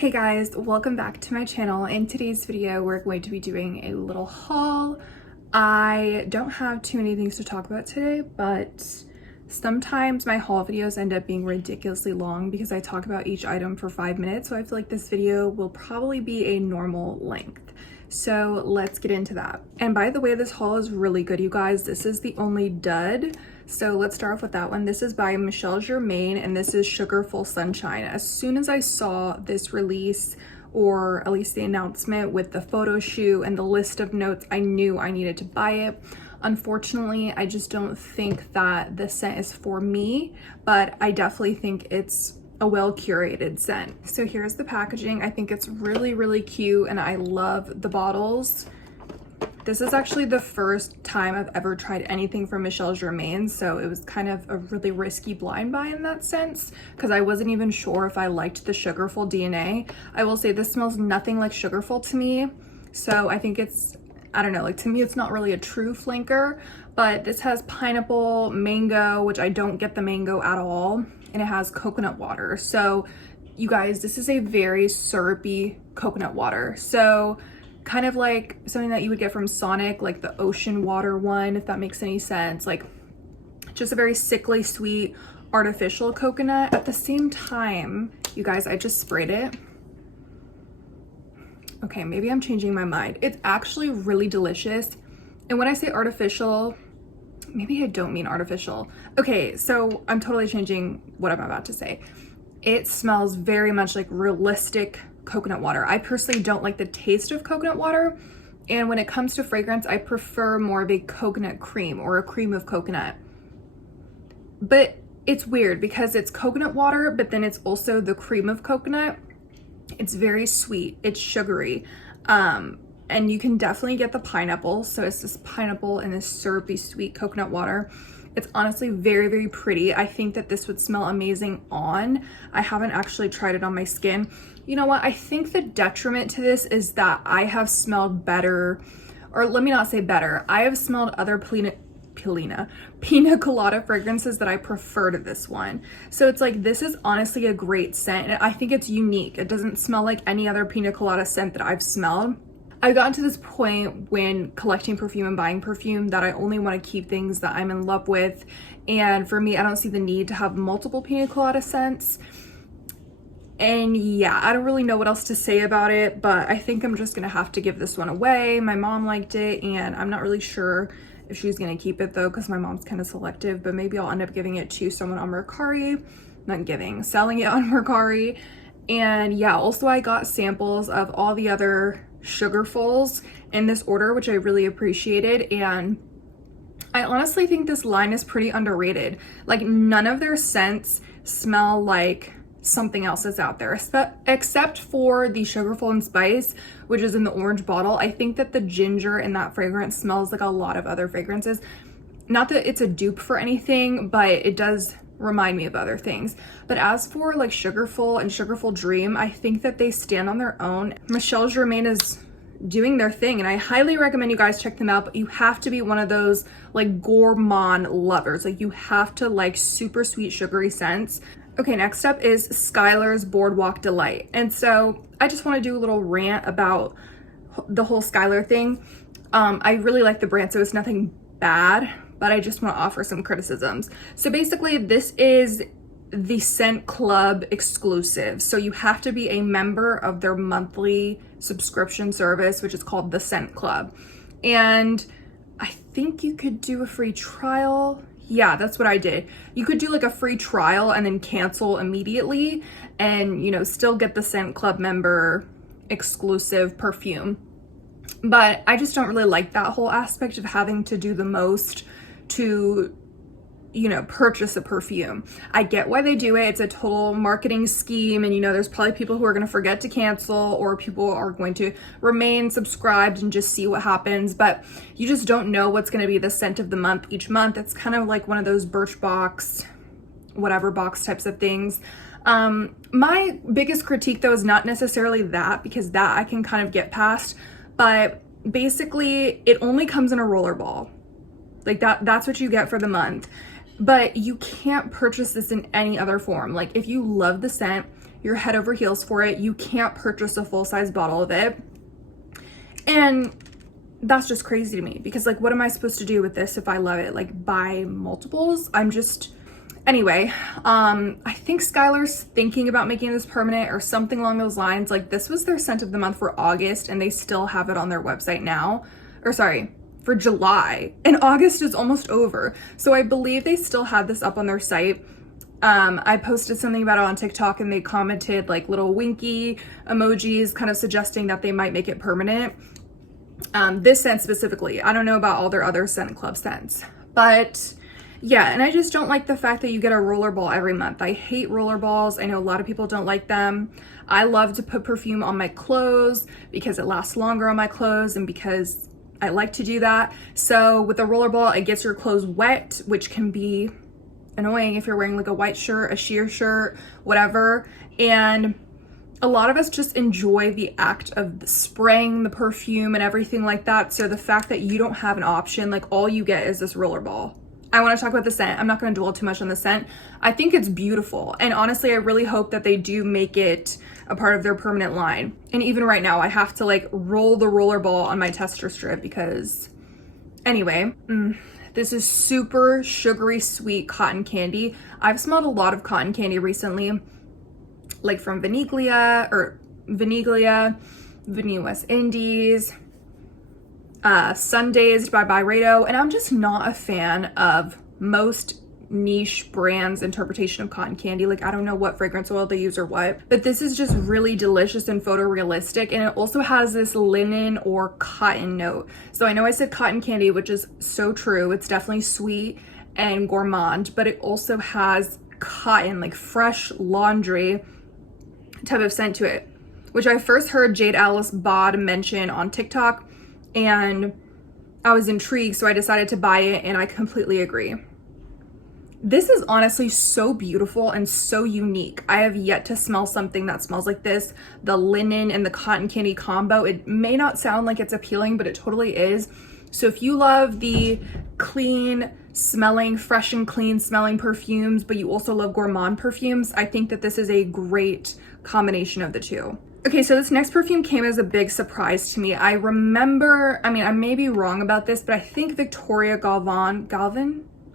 Hey guys, welcome back to my channel. In today's video, we're going to be doing a little haul. I don't have too many things to talk about today, but sometimes my haul videos end up being ridiculously long because I talk about each item for 5 minutes. So I feel like this video will probably be a normal length. So let's get into that. And by the way, this haul is really good, you guys. This is the only dud. So let's start off with that one. This is by Michel Germain, and this is Sugarful Sunshine. As soon as I saw this release, or at least the announcement with the photo shoot and the list of notes, I knew I needed to buy it. Unfortunately, I just don't think that the scent is for me, but I definitely think it's a well-curated scent. So here's the packaging. I think it's really, really cute, and I love the bottles. This is actually the first time I've ever tried anything from Michel Germain, so it was kind of a really risky blind buy in that sense, because I wasn't even sure if I liked the sugarful DNA. I will say this smells nothing like sugarful to me, so I think it's, I don't know, like to me it's not really a true flanker, but this has pineapple, mango, which I don't get the mango at all, and it has coconut water. So you guys, this is a very syrupy coconut water. So kind of like something that you would get from Sonic, like the ocean water one, if that makes any sense. Like just a very sickly sweet artificial coconut. At the same time, you guys, I just sprayed it. Okay, maybe I'm changing my mind. It's actually really delicious. And when I say artificial, maybe I don't mean artificial. Okay, so I'm totally changing what I'm about to say. It smells very much like realistic coconut water. I personally don't like the taste of coconut water, and when it comes to fragrance, I prefer more of a coconut cream or a cream of coconut. But it's weird because it's coconut water, but then it's also the cream of coconut. It's very sweet, it's sugary, and you can definitely get the pineapple. So it's this pineapple and this syrupy sweet coconut water. It's honestly very, very pretty. I think that this would smell amazing on. I haven't actually tried it on my skin. You know what? I think the detriment to this is that I have smelled better, or let me not say better. I have smelled other pina colada fragrances that I prefer to this one. So it's like, this is honestly a great scent, and I think it's unique. It doesn't smell like any other pina colada scent that I've smelled. I've gotten to this point when collecting perfume and buying perfume that I only want to keep things that I'm in love with. And for me, I don't see the need to have multiple pina colada scents. And yeah, I don't really know what else to say about it, but I think I'm just gonna have to give this one away. My mom liked it, and I'm not really sure if she's gonna keep it though, because my mom's kind of selective, but maybe I'll end up giving it to someone on Mercari. Selling it on Mercari. And yeah, also I got samples of all the other sugarfuls in this order, which I really appreciated, and I honestly think this line is pretty underrated. Like, none of their scents smell like something else that's out there, except for the sugarful and spice, which is in the orange bottle. I think that the ginger in that fragrance smells like a lot of other fragrances. Not that it's a dupe for anything, but it does remind me of other things. But as for like Sugarful and Sugarful Dream, I think that they stand on their own. Michel Germain is doing their thing, and I highly recommend you guys check them out, but you have to be one of those like gourmand lovers. Like, you have to like super sweet sugary scents. Okay, next up is Skylar's Boardwalk Delight. And so I just want to do a little rant about the whole Skylar thing. I really like the brand, so it's nothing bad, but I just want to offer some criticisms. So basically, this is the Scent Club exclusive. So you have to be a member of their monthly subscription service, which is called the Scent Club. And I think you could do a free trial. Yeah, that's what I did. You could do like a free trial and then cancel immediately and, you know, still get the Scent Club member exclusive perfume. But I just don't really like that whole aspect of having to do the most to, you know, purchase a perfume. I get why they do it. It's a total marketing scheme, and you know, there's probably people who are going to forget to cancel, or people are going to remain subscribed and just see what happens, but you just don't know what's going to be the scent of the month each month. It's kind of like one of those Birchbox, whatever box types of things. My biggest critique though is not necessarily that, because that I can kind of get past, but basically it only comes in a roller ball. Like that's what you get for the month. But you can't purchase this in any other form. Like, if you love the scent, you're head over heels for it. You can't purchase a full-size bottle of it. And that's just crazy to me, because like, what am I supposed to do with this if I love it? Like, buy multiples? Anyway, I think Skylar's thinking about making this permanent or something along those lines. Like, this was their scent of the month for August, and they still have it on their website now. Or sorry, for July, and August is almost over. So I believe they still had this up on their site. I posted something about it on TikTok, and they commented like little winky emojis kind of suggesting that they might make it permanent. This scent specifically. I don't know about all their other Scent Club scents, but yeah, and I just don't like the fact that you get a roller ball every month. I hate roller balls. I know a lot of people don't like them. I love to put perfume on my clothes because it lasts longer on my clothes and because I like to do that. So with a roller ball, it gets your clothes wet, which can be annoying if you're wearing like a white shirt, a sheer shirt, whatever. And a lot of us just enjoy the act of spraying the perfume and everything like that. So the fact that you don't have an option, like all you get is this roller ball. I want to talk about the scent. I'm not going to dwell too much on the scent. I think it's beautiful. And honestly, I really hope that they do make it a part of their permanent line. And even right now, I have to like roll the roller ball on my tester strip because anyway, this is super sugary sweet cotton candy. I've smelled a lot of cotton candy recently, like from Vanilla, Vanilla West Indies, Sundazed by Byredo, and I'm just not a fan of most niche brands' interpretation of cotton candy. Like, I don't know what fragrance oil they use or what, but this is just really delicious and photorealistic, and it also has this linen or cotton note. So I know I said cotton candy, which is so true. It's definitely sweet and gourmand, but it also has cotton, like fresh laundry type of scent to it, which I first heard Jade Alice Bod mention on TikTok, and I was intrigued, so I decided to buy it, and I completely agree. This is honestly so beautiful and so unique. I have yet to smell something that smells like this. The linen and the cotton candy combo, it may not sound like it's appealing, but it totally is. So if you love the clean smelling, fresh and clean smelling perfumes, but you also love gourmand perfumes, I think that this is a great combination of the two. Okay, so this next perfume came as a big surprise to me. I remember, I mean, I may be wrong about this, but I think Victoria Galvan?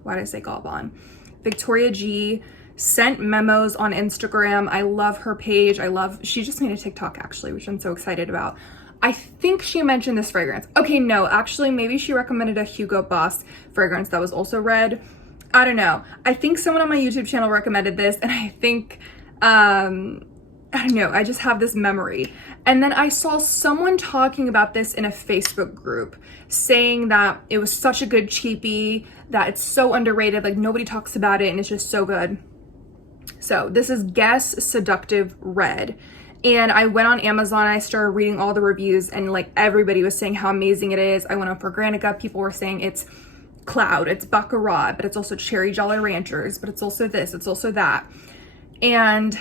Why did I say Galvan? Victoria G sent memos on Instagram. I love her page. She just made a TikTok actually, which I'm so excited about. I think she mentioned this fragrance. Okay, no, actually, maybe she recommended a Hugo Boss fragrance that was also red. I don't know. I think someone on my YouTube channel recommended this, and I think, I don't know, I just have this memory. And then I saw someone talking about this in a Facebook group, saying that it was such a good cheapie, that it's so underrated, like nobody talks about it, and it's just so good. So this is Guess Seductive Red. And I went on Amazon, I started reading all the reviews, and like everybody was saying how amazing it is. I went on Organica, people were saying it's Cloud, it's Baccarat, but it's also Cherry Jolly Ranchers, but it's also this, it's also that. And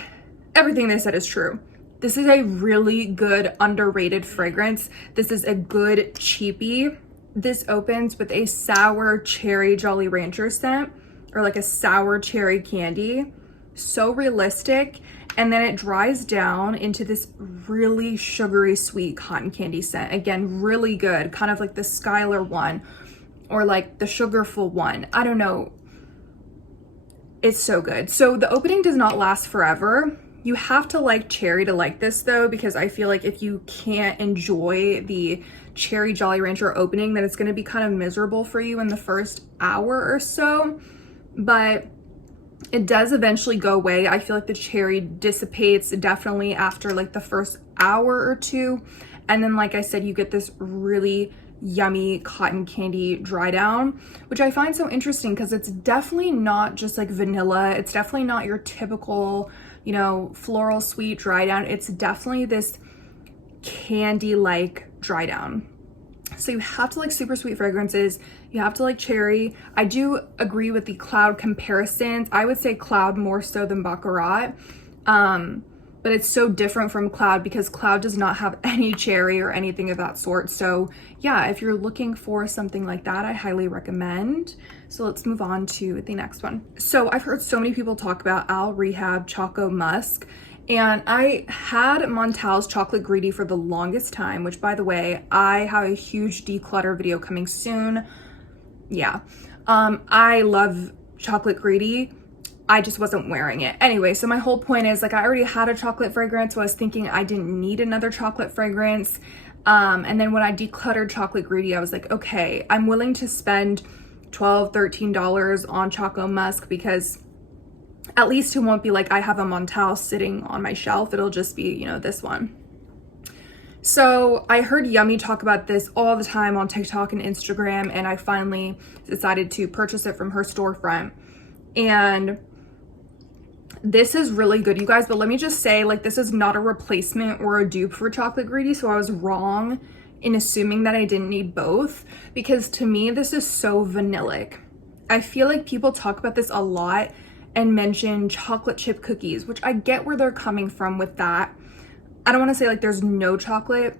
everything they said is true. This is a really good underrated fragrance. This is a good cheapie. This opens with a sour cherry Jolly Rancher scent, or like a sour cherry candy. So realistic. And then it dries down into this really sugary sweet cotton candy scent. Again, really good. Kind of like the Skylar one or like the Sugarful one. I don't know. It's so good. So the opening does not last forever. You have to like cherry to like this though, because I feel like if you can't enjoy the cherry Jolly Rancher opening, then it's going to be kind of miserable for you in the first hour or so. But it does eventually go away. I feel like the cherry dissipates definitely after like the first hour or two. And then, like I said, you get this really yummy cotton candy dry down, which I find so interesting because it's definitely not just like vanilla. It's definitely not your typical, you know, floral sweet dry down. It's definitely this candy-like dry down. So you have to like super sweet fragrances. You have to like cherry. I do agree with the Cloud comparisons. I would say Cloud more so than Baccarat. But it's so different from Cloud because Cloud does not have any cherry or anything of that sort. So yeah, if you're looking for something like that, I highly recommend. So let's move on to the next one. So I've heard so many people talk about Rehab Choco Musk, And I had Montal's Chocolate Greedy for the longest time, which by the way, I have a huge declutter video coming soon. Yeah. I love Chocolate Greedy. I just wasn't wearing it. Anyway, so my whole point is like I already had a chocolate fragrance, so I was thinking I didn't need another chocolate fragrance. And then when I decluttered Chocolate Greedy, I was like, okay, I'm willing to spend $12, $13 on Choco Musk because at least it won't be like I have a Montal sitting on my shelf. It'll just be, you know, this one. So I heard Yummy talk about this all the time on TikTok and Instagram, and I finally decided to purchase it from her storefront. And this is really good, you guys, but let me just say, like, this is not a replacement or a dupe for Chocolate Greedy, so I was wrong in assuming that I didn't need both, because to me, this is so vanillic. I feel like people talk about this a lot and mention chocolate chip cookies, which I get where they're coming from with that. I don't want to say like there's no chocolate.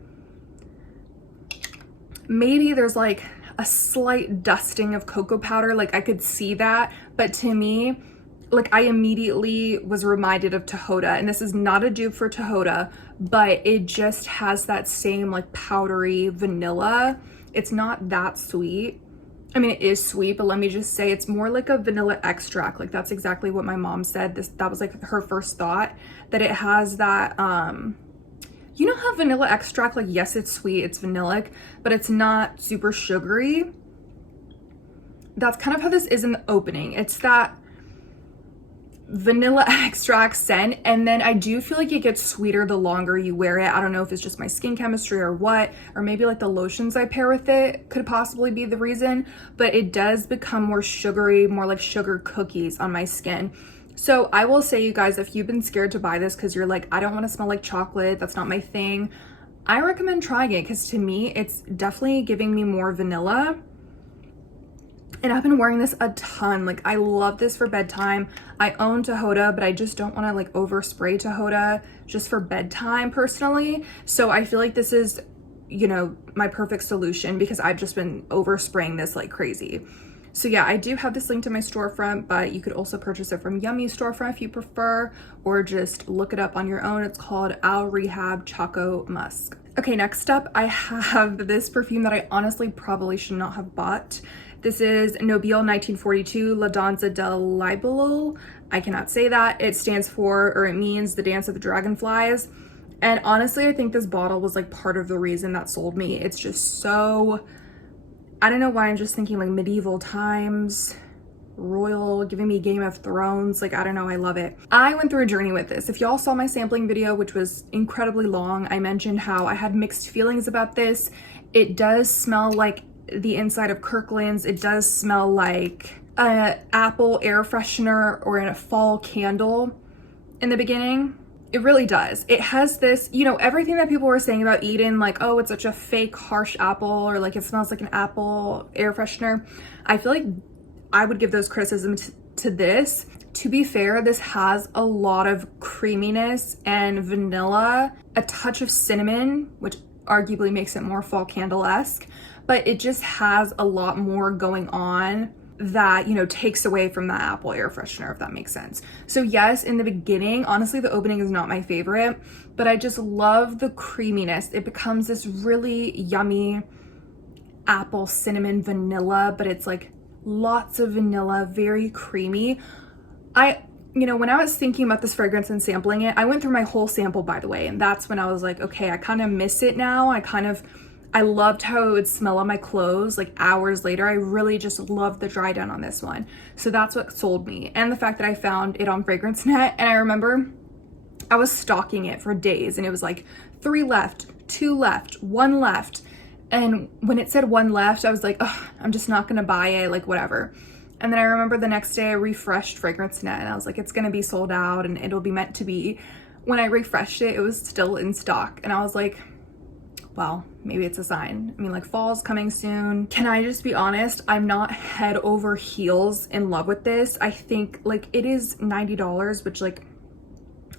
Maybe there's like a slight dusting of cocoa powder, like I could see that, but to me, like I immediately was reminded of Tahoda, and this is not a dupe for Tahoda, but it just has that same like powdery vanilla. It's not that sweet. I mean, it is sweet, but let me just say it's more like a vanilla extract. Like that's exactly what my mom said. That was like her first thought, that it has that, you know how vanilla extract, like yes, it's sweet, it's vanillic, but it's not super sugary. That's kind of how this is in the opening. It's that vanilla extract scent, and then I do feel like it gets sweeter the longer you wear it. I don't know if it's just my skin chemistry or what, or maybe like the lotions I pair with it could possibly be the reason, but it does become more sugary, more like sugar cookies on my skin. So I will say, you guys, if you've been scared to buy this because you're like, I don't want to smell like chocolate, that's not my thing, I recommend trying it, because to me it's definitely giving me more vanilla. And I've been wearing this a ton. Like I love this for bedtime. I own Tahoda, but I just don't want to like overspray Tahoda just for bedtime personally. So I feel like this is, you know, my perfect solution, because I've just been overspraying this like crazy. So yeah, I do have this linked to my storefront, but you could also purchase it from Yummy's storefront if you prefer, or just look it up on your own. It's called Rehab Choco Musk. Okay, next up I have this perfume that I honestly probably should not have bought. This is Nobile 1942 La Danza delle Libellule. I cannot say that. It stands for, or it means, the dance of the dragonflies. And honestly, I think this bottle was like part of the reason that sold me. It's just so, I don't know why I'm just thinking like medieval times, royal, giving me Game of Thrones. Like, I don't know, I love it. I went through a journey with this. If y'all saw my sampling video, which was incredibly long, I mentioned how I had mixed feelings about this. It does smell like the inside of Kirkland's. It does smell like an apple air freshener or in a fall candle in the beginning. It really does. It has this, you know, everything that people were saying about Eden, like, oh, it's such a fake harsh apple, or like it smells like an apple air freshener. I feel like I would give those criticisms to this. To be fair, this has a lot of creaminess and vanilla, a touch of cinnamon, which arguably makes it more fall candle-esque, but it just has a lot more going on that, you know, takes away from the apple air freshener, if that makes sense. So yes, in the beginning, honestly, the opening is not my favorite, but I just love the creaminess. It becomes this really yummy apple, cinnamon, vanilla, but it's like lots of vanilla, very creamy. You know, when I was thinking about this fragrance and sampling it, I went through my whole sample, by the way, and that's when I was like, okay, I kind of miss it now. I loved how it would smell on my clothes like hours later. I really just loved the dry down on this one. So that's what sold me. And the fact that I found it on Fragrance Net. And I remember I was stalking it for days, and it was like 3 left, 2 left, 1 left. And when it said 1 left, I was like, oh, I'm just not gonna buy it, like whatever. And then I remember the next day I refreshed Fragrance Net, and I was like, it's gonna be sold out and it'll be meant to be. When I refreshed it, it was still in stock. And I was like, well, maybe it's a sign. I mean, like, fall's coming soon. Can I just be honest? I'm not head over heels in love with this. I think like it is $90, which like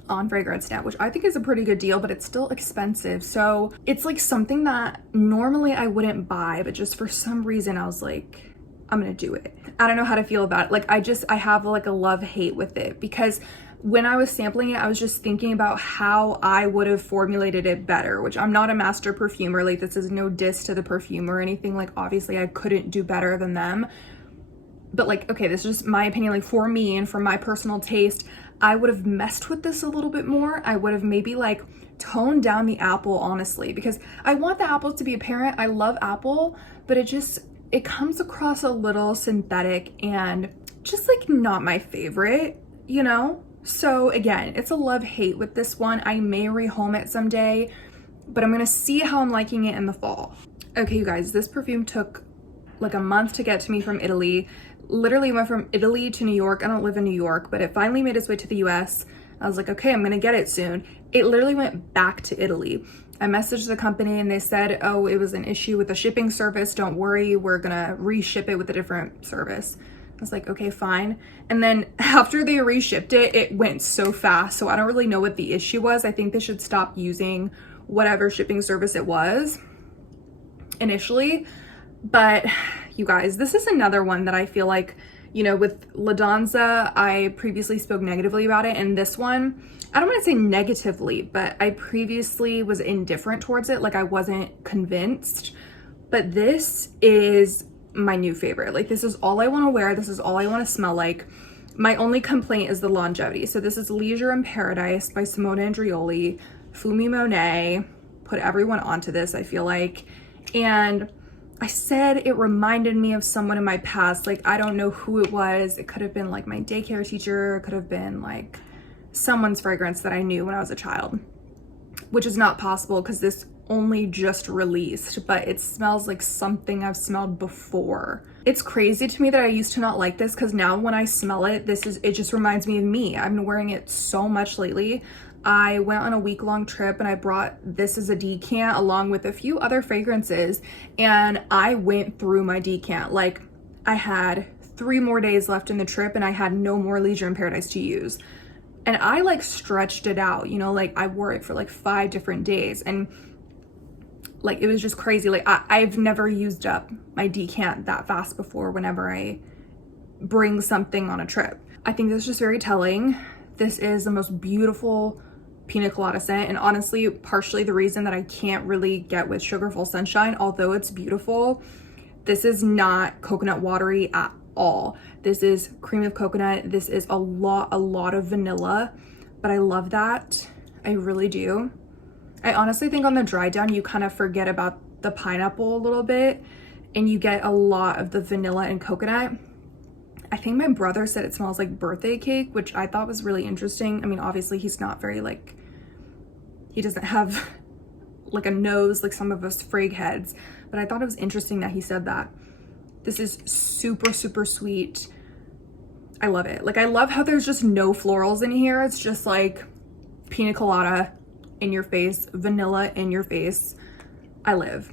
on Fragrance Net, which I think is a pretty good deal, but it's still expensive. So it's like something that normally I wouldn't buy, but just for some reason I was like, I'm gonna do it. I don't know how to feel about it. Like I have like a love-hate with it, because when I was sampling it, I was just thinking about how I would have formulated it better, which I'm not a master perfumer. Like, this is no diss to the perfume or anything. Like, obviously I couldn't do better than them. But like, okay, this is just my opinion. Like, for me and for my personal taste, I would have messed with this a little bit more. I would have maybe like toned down the apple, honestly, because I want the apples to be apparent. I love apple, but it comes across a little synthetic and just like not my favorite, you know? So again, it's a love-hate with this one. I may rehome it someday, but I'm gonna see how I'm liking it in the fall. Okay, you guys, this perfume took like a month to get to me from Italy. Literally went from Italy to New York. I don't live in New York, but it finally made its way to the US. I was like, okay, I'm gonna get it soon. It literally went back to Italy. I messaged the company and they said, oh, it was an issue with the shipping service. Don't worry, we're gonna reship it with a different service. I was like, okay, fine. And then after they reshipped it, it went so fast. So I don't really know what the issue was. I think they should stop using whatever shipping service it was initially. But you guys, this is another one that I feel like, you know, with La Danza, I previously spoke negatively about it. And this one, I don't want to say negatively, but I previously was indifferent towards it. Like, I wasn't convinced. But this is my new favorite. Like, this is all I want to wear. This is all I want to smell like. My only complaint is the longevity. So this is Leisure in Paradise by Simone Andreoli, Fumi Monet. Put everyone onto this, I feel like. And I said it reminded me of someone in my past. Like, I don't know who it was. It could have been like my daycare teacher. It could have been like someone's fragrance that I knew when I was a child, which is not possible because this only just released, but it smells like something I've smelled before. It's crazy to me that I used to not like this, because now when I smell it, it just reminds me of me. I've been wearing it so much lately. I went on a week-long trip and I brought this as a decant along with a few other fragrances, and I went through my decant. Like, I had 3 more days left in the trip and I had no more Leisure in Paradise to use. And I like stretched it out, you know, like I wore it for like 5 different days, and like it was just crazy. Like I've never used up my decant that fast before whenever I bring something on a trip. I think this is just very telling. This is the most beautiful pina colada scent, and honestly, partially the reason that I can't really get with Sugarful Sunshine, although it's beautiful. This is not coconut watery at all. This is cream of coconut. This is a lot of vanilla, but I love that. I really do. I honestly think on the dry down, you kind of forget about the pineapple a little bit and you get a lot of the vanilla and coconut. I think my brother said it smells like birthday cake, which I thought was really interesting. I mean, obviously he's not very like, he doesn't have like a nose like some of us frag heads, but I thought it was interesting that he said that. This is super, super sweet. I love it. Like, I love how there's just no florals in here. It's just like pina colada in your face, vanilla in your face. I live.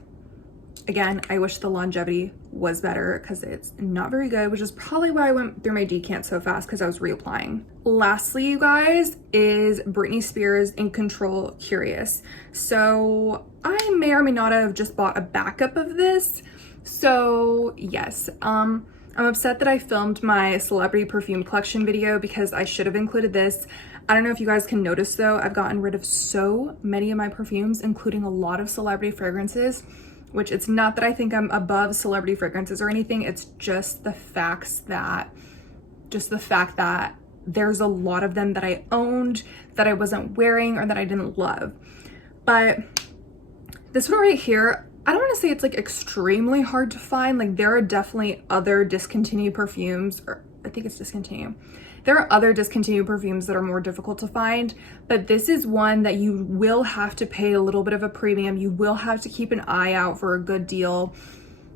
Again, I wish the longevity was better because it's not very good, which is probably why I went through my decant so fast, because I was reapplying. Lastly, you guys, is Britney Spears In Control Curious. So I may or may not have just bought a backup of this. So yes, I'm upset that I filmed my celebrity perfume collection video because I should have included this. I don't know if you guys can notice though, I've gotten rid of so many of my perfumes, including a lot of celebrity fragrances, which it's not that I think I'm above celebrity fragrances or anything. It's just the fact that there's a lot of them that I owned that I wasn't wearing or that I didn't love. But this one right here, I don't want to say it's like extremely hard to find. Like, there are definitely other discontinued perfumes, or I think it's discontinued. There are other discontinued perfumes that are more difficult to find, but this is one that you will have to pay a little bit of a premium. You will have to keep an eye out for a good deal.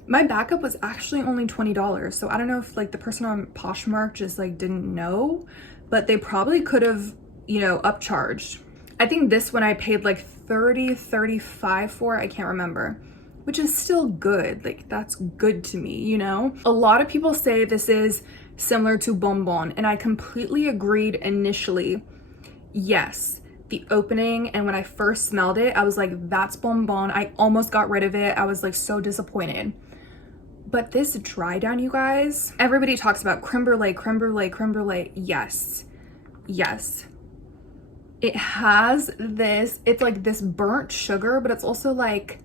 My backup was actually only $20, so I don't know if like the person on Poshmark just like didn't know, but they probably could have, you know, upcharged. I think this one I paid like $35 for, I can't remember, which is still good. Like, that's good to me, you know? A lot of people say this is similar to Bonbon, and I completely agreed initially. Yes, the opening, and when I first smelled it, I was like, that's Bonbon. I almost got rid of it. I was like so disappointed. But this dry down, you guys, everybody talks about creme brulee, creme brulee, creme brulee. Yes, yes, it has this, it's like this burnt sugar, but it's also like,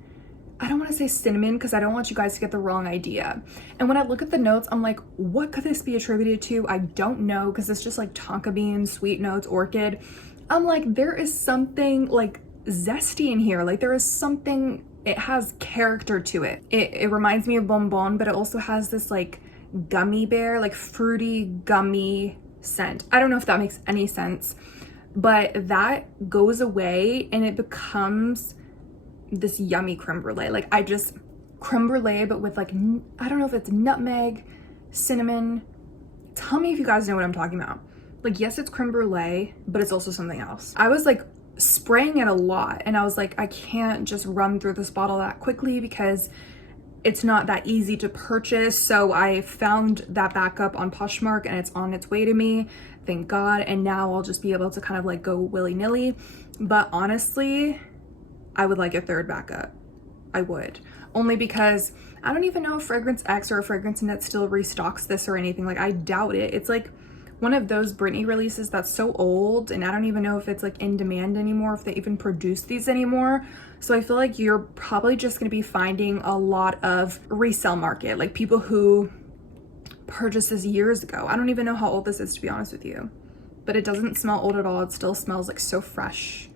I don't want to say cinnamon because I don't want you guys to get the wrong idea. And when I look at the notes, I'm like, what could this be attributed to? I don't know, because it's just like tonka bean, sweet notes, orchid. I'm like, there is something like zesty in here. Like there is something, it has character to it. It reminds me of bonbon, but it also has this like gummy bear, like fruity gummy scent. I don't know if that makes any sense, but that goes away and it becomes this yummy creme brulee. Like I just, creme brulee, but with like, I don't know if it's nutmeg, cinnamon. Tell me if you guys know what I'm talking about. Like, yes, it's creme brulee, but it's also something else. I was like spraying it a lot and I was like, I can't just run through this bottle that quickly because it's not that easy to purchase. So I found that back up on Poshmark and it's on its way to me, thank God. And now I'll just be able to kind of like go willy-nilly. But honestly, I would like a third backup. I would. Only because I don't even know if Fragrance X or Fragrance Net still restocks this or anything. Like, I doubt it. It's like one of those Britney releases that's so old, and I don't even know if it's like in demand anymore, if they even produce these anymore. So I feel like you're probably just gonna be finding a lot of resale market, like people who purchased this years ago. I don't even know how old this is, to be honest with you. But it doesn't smell old at all. It still smells like so fresh.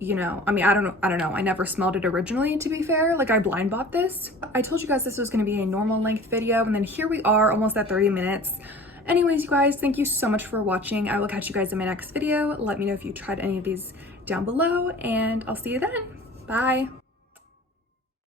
You know, I mean, I don't know. I never smelled it originally, to be fair. Like, I blind bought this. I told you guys this was going to be a normal length video, and then here we are almost at 30 minutes. Anyways, you guys, thank you so much for watching. I will catch you guys in my next video. Let me know if you tried any of these down below, and I'll see you then. Bye.